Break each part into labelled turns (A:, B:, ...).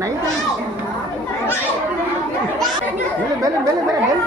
A: Night மெல்லு மெல்லு மெல்லு மெல்லு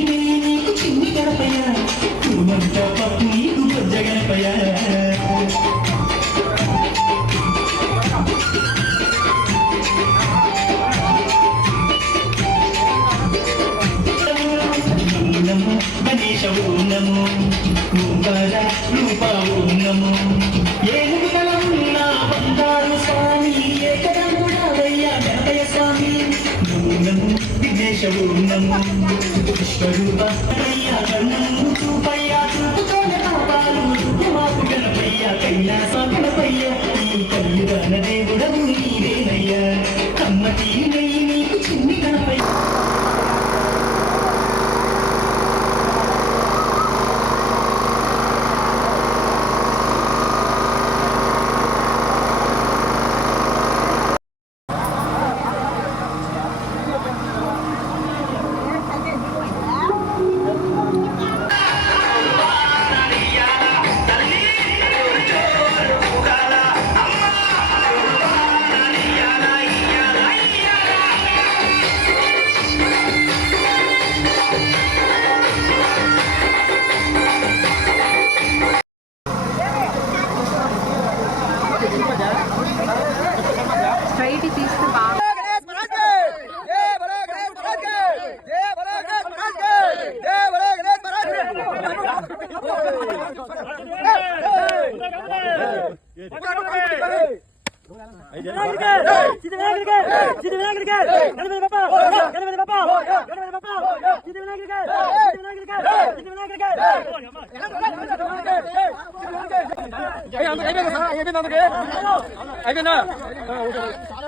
B: శౌనము కుమర రూప ఉన్నము ఏనుగు బలమున్న బంగారు స్వామి ఏకదండయ్య గణపయ స్వామి. నూనము విఘ్నేశ ఉన్నము విశ్వరూప అయ్య కన్ను చూపయ్య చూపుతోల పాపాలు మాకు గణపయ్య కైలాస స్ట్రైట్ తీస్తే బాగా అయిపోయిందా